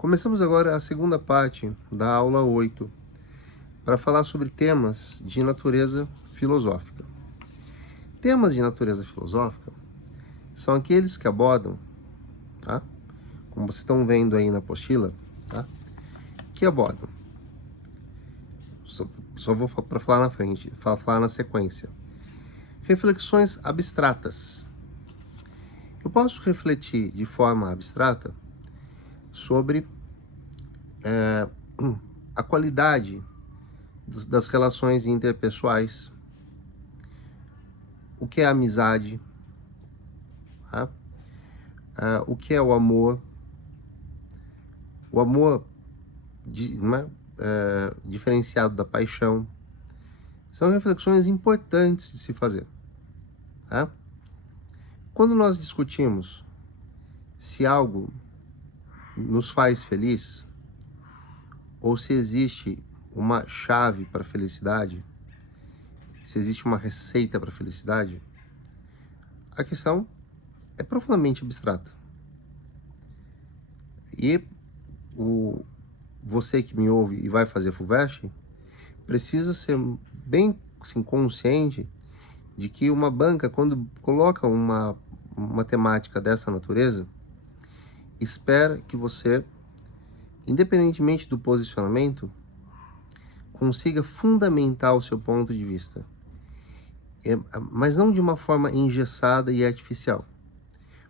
Começamos agora a segunda parte da aula 8 para falar sobre temas de natureza filosófica. Temas de natureza filosófica são aqueles que abordam, tá? Como vocês estão vendo aí na apostila, tá? Que abordam. Só vou para falar na frente, falar na sequência. Reflexões abstratas. Eu posso refletir de forma abstrata sobre a qualidade das relações interpessoais, o que é amizade, tá? O que é o amor diferenciado da paixão. São reflexões importantes de se fazer, tá? Quando nós discutimos se algo nos faz feliz, ou se existe uma chave para a felicidade, se existe uma receita para a felicidade, a questão é profundamente abstrata. E você que me ouve e vai fazer FUVEST precisa ser bem assim, consciente de que uma banca, quando coloca uma temática dessa natureza, espera que você, independentemente do posicionamento, consiga fundamentar o seu ponto de vista, mas não de uma forma engessada e artificial.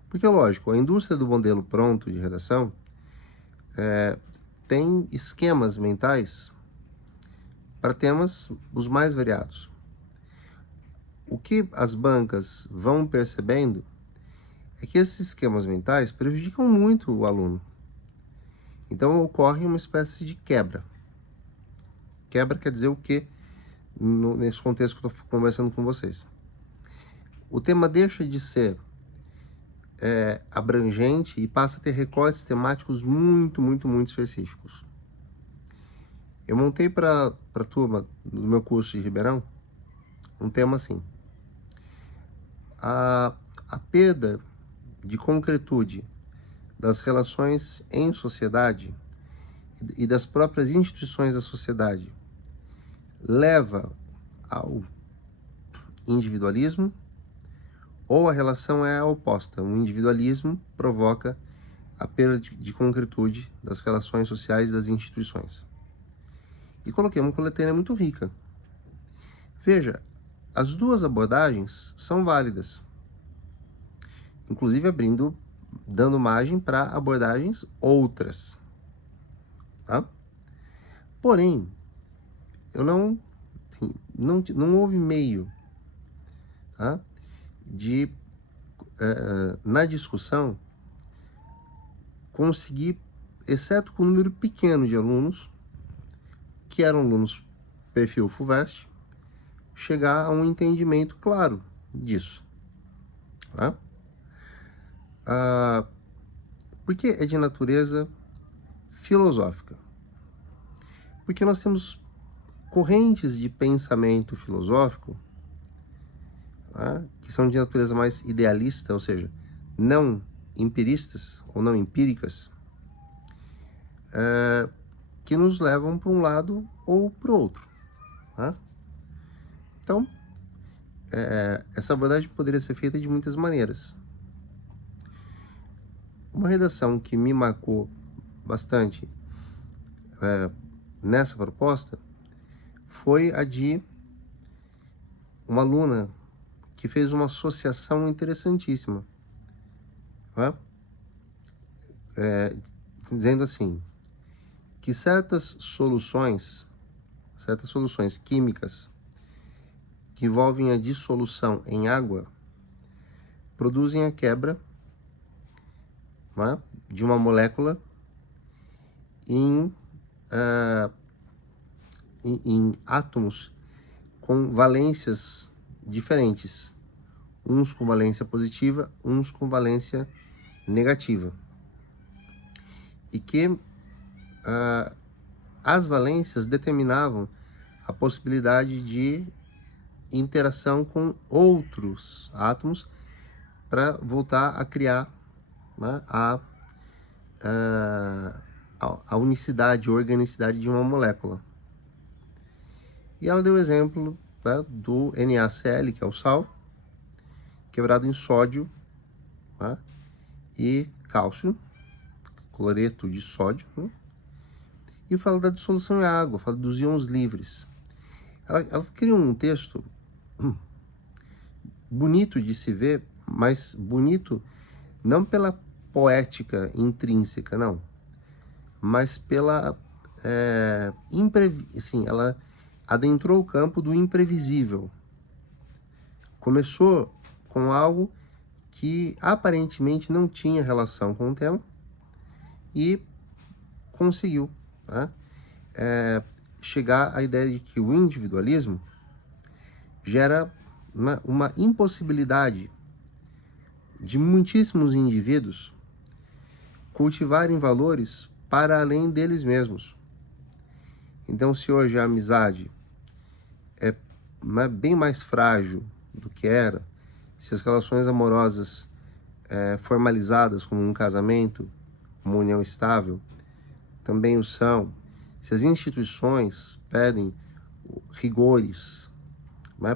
Porque, lógico, a indústria do modelo pronto de redação tem esquemas mentais para temas os mais variados. O que as bancas vão percebendo é que esses esquemas mentais prejudicam muito o aluno. Então ocorre uma espécie de quebra. Quebra quer dizer o quê? Nesse contexto que eu estou conversando com vocês. O tema deixa de ser abrangente e passa a ter recortes temáticos muito específicos. Eu montei para a turma do meu curso de Ribeirão um tema assim: a perda de concretude das relações em sociedade e das próprias instituições da sociedade leva ao individualismo, ou a relação é a oposta. O individualismo provoca a perda de concretude das relações sociais e das instituições. E coloquei uma coletânea muito rica. Veja, as duas abordagens são válidas, inclusive dando margem para abordagens outras, tá? Porém, eu não houve meio, tá? De na discussão conseguir, exceto com um número pequeno de alunos, que eram alunos perfil FUVEST, chegar a um entendimento claro disso, tá? Porque é de natureza filosófica. Porque nós temos correntes de pensamento filosófico, tá? Que são de natureza mais idealista, ou seja, não empiristas ou não empíricas, que nos levam para um lado ou para o outro, tá? Então, essa abordagem poderia ser feita de muitas maneiras. Uma redação que me marcou bastante nessa proposta foi a de uma aluna que fez uma associação interessantíssima, tá? Dizendo assim, que certas soluções químicas que envolvem a dissolução em água produzem a quebra, né, de uma molécula em átomos com valências diferentes, uns com valência positiva, uns com valência negativa, e que as valências determinavam a possibilidade de interação com outros átomos para voltar a criar, né, a unicidade, a organicidade de uma molécula. E ela deu o exemplo, né, do NaCl, que é o sal, quebrado em sódio, né, e cálcio, cloreto de sódio, né, e fala da dissolução em água, fala dos íons livres. Ela cria um texto bonito de se ver, mas bonito não pela poética intrínseca, não, mas pela assim, ela adentrou o campo do imprevisível. Começou com algo que aparentemente não tinha relação com o tema e conseguiu, né, chegar à ideia de que o individualismo gera uma impossibilidade de muitíssimos indivíduos cultivarem valores para além deles mesmos. Então, se hoje a amizade é bem mais frágil do que era, se as relações amorosas formalizadas como um casamento, uma união estável, também o são, se as instituições pedem rigores,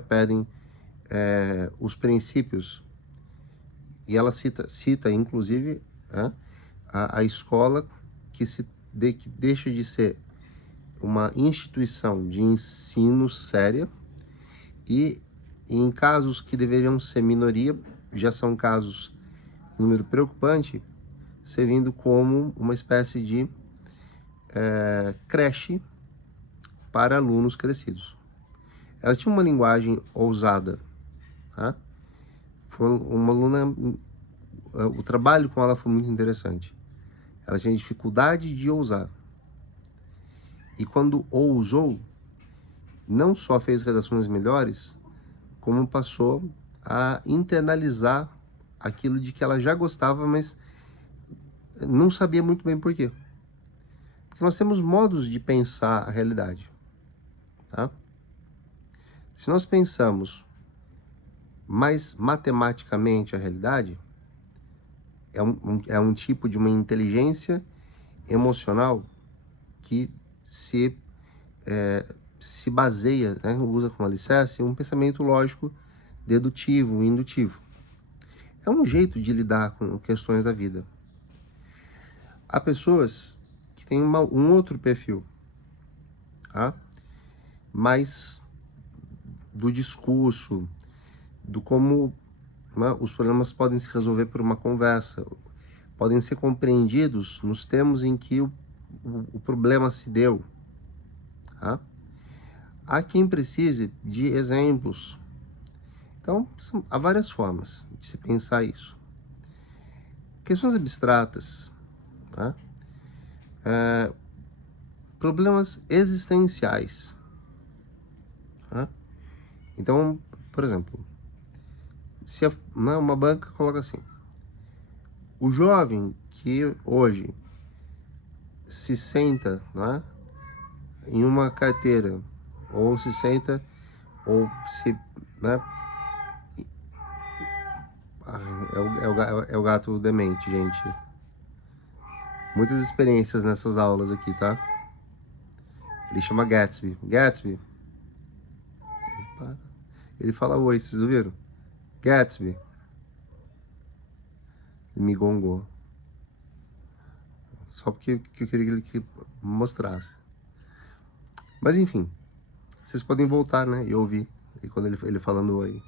pedem os princípios, e ela cita inclusive, a escola que deixa de ser uma instituição de ensino séria e, em casos que deveriam ser minoria, já são casos em número preocupante, servindo como uma espécie de creche para alunos crescidos. Ela tinha uma linguagem ousada, tá? Foi uma aluna, o trabalho com ela foi muito interessante. Ela tinha dificuldade de ousar. E quando ousou, não só fez redações melhores, como passou a internalizar aquilo de que ela já gostava, mas não sabia muito bem por quê. Porque nós temos modos de pensar a realidade, tá? Se nós pensamos mais matematicamente a realidade, é um tipo de uma inteligência emocional que se baseia, né, usa como alicerce um pensamento lógico, dedutivo, indutivo. É um jeito de lidar com questões da vida. Há pessoas que têm um outro perfil, tá? Mais do discurso, do como, né, os problemas podem se resolver por uma conversa, podem ser compreendidos nos termos em que o problema se deu. Tá? Há quem precise de exemplos. Então, há várias formas de se pensar isso. Questões abstratas, tá? Problemas existenciais. Tá? Então, por exemplo, se uma banca coloca assim: o jovem que hoje se senta, né, em uma carteira, ou se senta, ou se, né, é o gato demente, gente. Muitas experiências nessas aulas aqui, tá? Ele chama Gatsby. Gatsby. Ele fala oi, vocês ouviram? Gatsby. Ele me gongou. Só porque eu queria que ele mostrasse. Mas enfim, vocês podem voltar, né, e ouvir. E quando ele falando oi.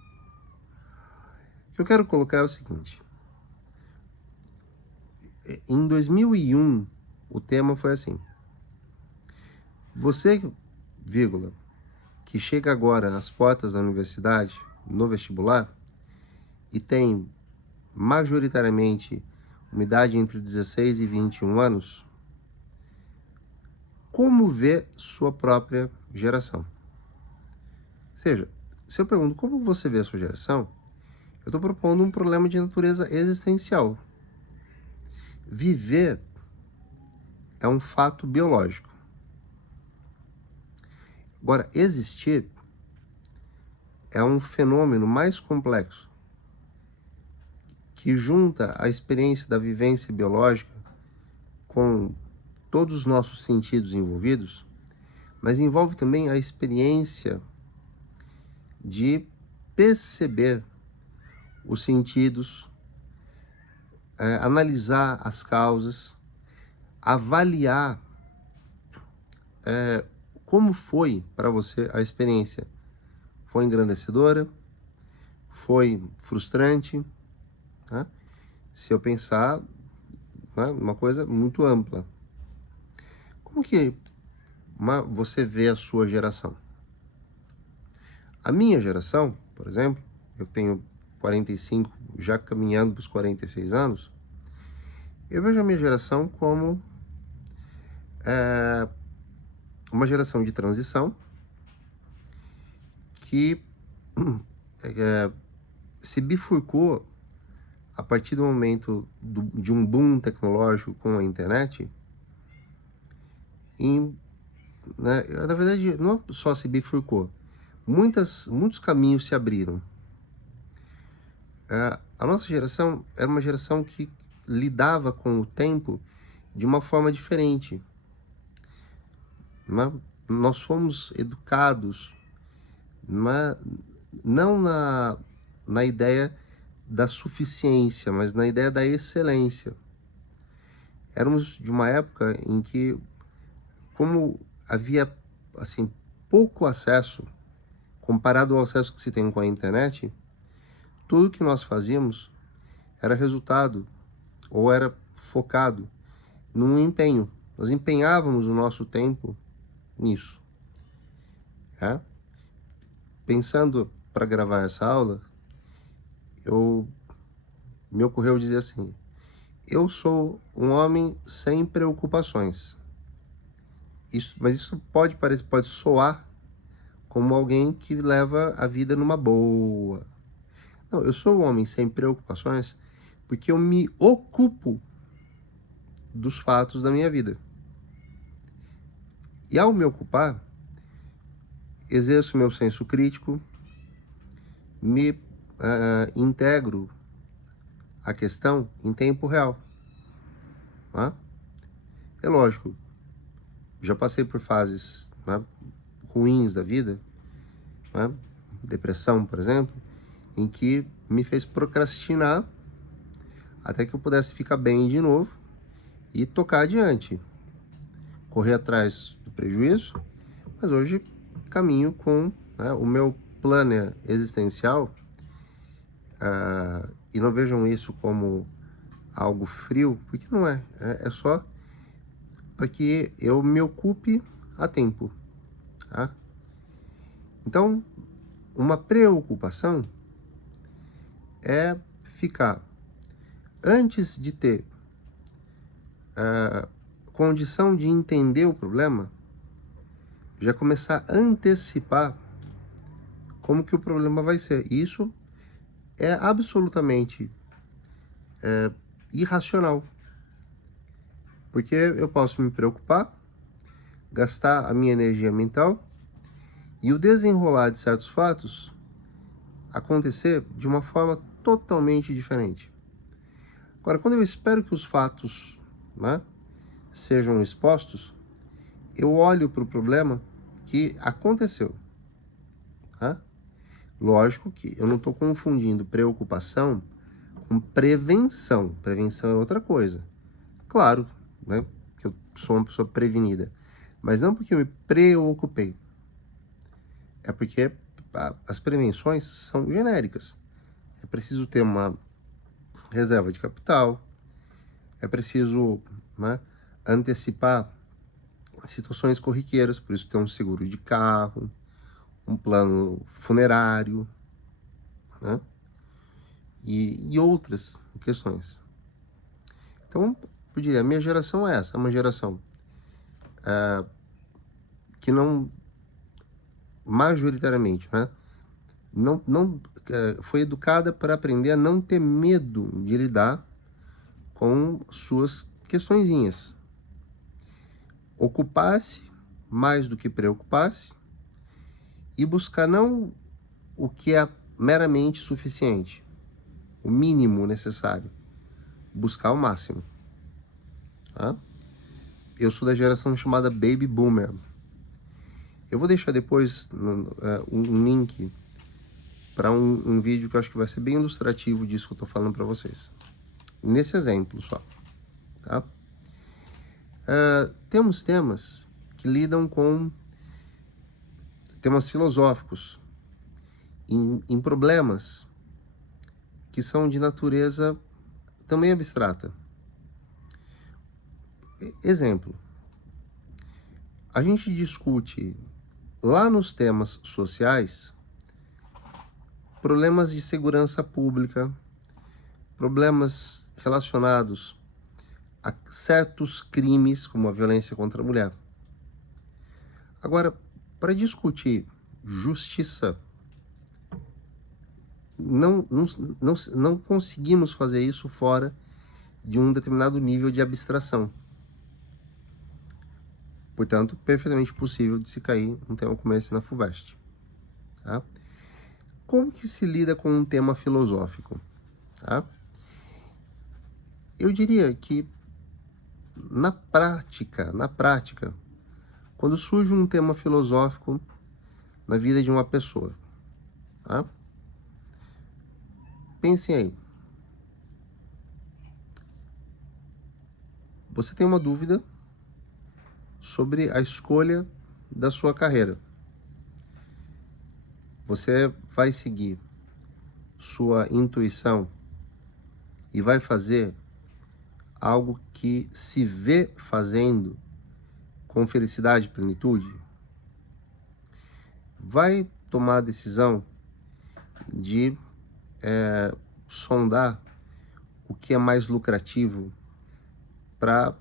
O que eu quero colocar é o seguinte. Em 2001, o tema foi assim: você, vírgula, que chega agora às portas da universidade, no vestibular, e tem majoritariamente uma idade entre 16 e 21 anos, como vê sua própria geração? Ou seja, se eu pergunto como você vê a sua geração, eu estou propondo um problema de natureza existencial. Viver é um fato biológico. Agora, existir é um fenômeno mais complexo, que junta a experiência da vivência biológica com todos os nossos sentidos envolvidos, mas envolve também a experiência de perceber os sentidos, analisar as causas, avaliar como foi para você a experiência. Foi engrandecedora? Foi frustrante? Tá? Se eu pensar, né, uma coisa muito ampla. Como que você vê a sua geração? A minha geração, por exemplo, eu tenho 45, já caminhando para os 46 anos, eu vejo a minha geração como uma geração de transição que se bifurcou a partir do momento de um boom tecnológico com a internet, né, na verdade, não só se bifurcou, muitos caminhos se abriram. A nossa geração era uma geração que lidava com o tempo de uma forma diferente. Né? Nós fomos educados, não na ideia da suficiência, mas na ideia da excelência. Éramos de uma época em que, como havia assim pouco acesso, comparado ao acesso que se tem com a internet, tudo que nós fazíamos era resultado ou era focado num empenho. Nós empenhávamos o nosso tempo nisso. Tá? Pensando para gravar essa aula, me ocorreu dizer assim: eu sou um homem sem preocupações. Mas isso pode soar como alguém que leva a vida numa boa. Não, eu sou um homem sem preocupações porque eu me ocupo dos fatos da minha vida. E ao me ocupar, exerço meu senso crítico, me integro a questão em tempo real. Tá? É lógico, já passei por fases, né, ruins da vida, né, depressão, por exemplo, em que me fez procrastinar até que eu pudesse ficar bem de novo e tocar adiante, correr atrás do prejuízo, mas hoje caminho com, né, o meu plano existencial, e não vejam isso como algo frio, porque não é, é só para que eu me ocupe a tempo. Tá? Então, uma preocupação é ficar, antes de ter condição de entender o problema, já começar a antecipar como que o problema vai ser. Isso é absolutamente irracional, porque eu posso me preocupar, gastar a minha energia mental e o desenrolar de certos fatos acontecer de uma forma totalmente diferente. Agora, quando eu espero que os fatos, né, sejam expostos, eu olho para o problema que aconteceu. Tá? Lógico que eu não estou confundindo preocupação com prevenção. Prevenção é outra coisa. Claro, né, que eu sou uma pessoa prevenida, mas não porque eu me preocupei. É porque as prevenções são genéricas. É preciso ter uma reserva de capital, é preciso, né, antecipar situações corriqueiras, por isso ter um seguro de carro, um plano funerário, né, e outras questões. Então, eu diria, a minha geração é essa, é uma geração que não, majoritariamente, né, não foi educada para aprender a não ter medo de lidar com suas questõezinhas. Ocupar-se mais do que preocupar-se e buscar não o que é meramente suficiente, o mínimo necessário, buscar o máximo. Tá? eu sou da geração chamada Baby Boomer. Eu vou deixar depois um link para um vídeo que eu acho que vai ser bem ilustrativo disso que eu estou falando para vocês. Nesse exemplo só, tá? Temos temas que lidam com temas filosóficos, em problemas que são de natureza também abstrata. Exemplo, a gente discute lá nos temas sociais problemas de segurança pública, problemas relacionados a certos crimes, como a violência contra a mulher. Agora, para discutir justiça, não conseguimos fazer isso fora de um determinado nível de abstração. Portanto, perfeitamente possível de se cair um tema como esse na FUVEST. Tá? Como que se lida com um tema filosófico? Tá? Eu diria que, na prática, quando surge um tema filosófico na vida de uma pessoa, tá? Pensem aí. Você tem uma dúvida sobre a escolha da sua carreira. Você vai seguir sua intuição e vai fazer algo que se vê fazendo com felicidade e plenitude? Vai tomar a decisão de sondar o que é mais lucrativo para,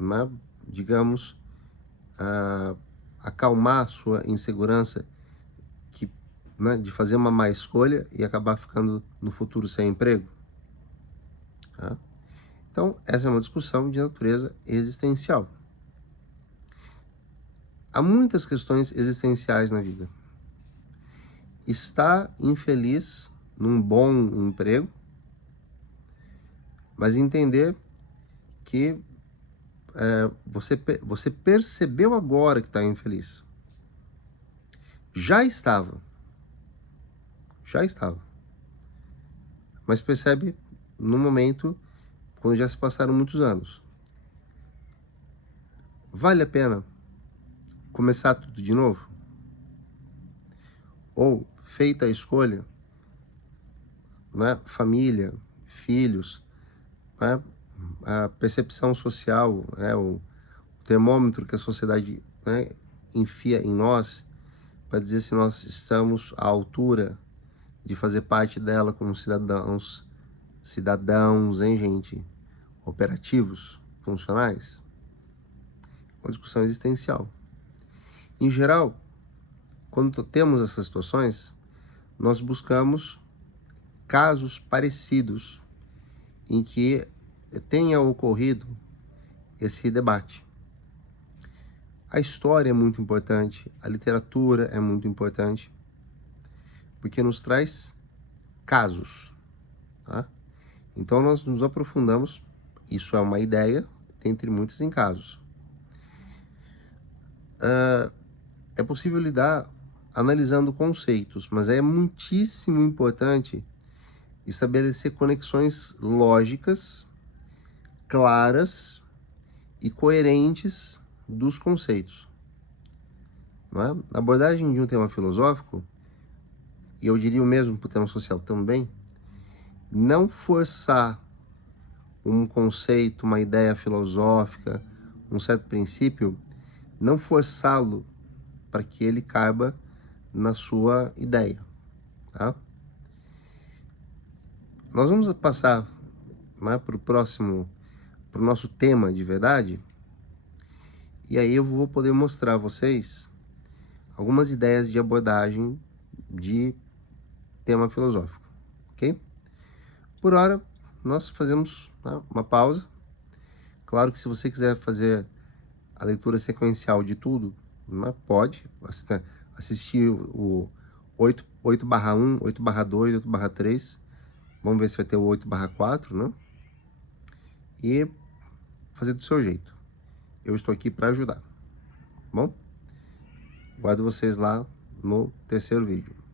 né, digamos, acalmar sua insegurança de fazer uma má escolha e acabar ficando no futuro sem emprego? Tá? Então, essa é uma discussão de natureza existencial. Há muitas questões existenciais na vida. Estar infeliz num bom emprego, mas entender que você percebeu agora que está infeliz. Já estava. Mas percebe no momento, quando já se passaram muitos anos. Vale a pena começar tudo de novo? Ou, feita a escolha, né, família, filhos, né, a percepção social, né, o termômetro que a sociedade, né, enfia em nós para dizer se nós estamos à altura de fazer parte dela como cidadãos, hein, gente? Operativos, funcionais. Uma discussão existencial. Em geral, quando temos essas situações, nós buscamos casos parecidos em que tenha ocorrido esse debate. A história é muito importante, a literatura é muito importante, porque nos traz casos, tá? Então nós nos aprofundamos, isso é uma ideia, dentre muitos em casos. É possível lidar analisando conceitos, mas é muitíssimo importante estabelecer conexões lógicas, claras e coerentes dos conceitos. Não é? Na abordagem de um tema filosófico, e eu diria o mesmo para o tema social também, não forçar um conceito, uma ideia filosófica, um certo princípio, não forçá-lo para que ele caiba na sua ideia, tá? Nós vamos passar, né, para o nosso tema de verdade, e aí eu vou poder mostrar a vocês algumas ideias de abordagem de tema filosófico, ok? Por hora, nós fazemos, né, uma pausa. Claro que se você quiser fazer a leitura sequencial de tudo, né, pode assistir o 8/1, 8/2, 8/3. Vamos ver se vai ter o 8/4, né? E fazer do seu jeito. eu estou aqui para ajudar, tá bom? Guardo vocês lá no terceiro vídeo.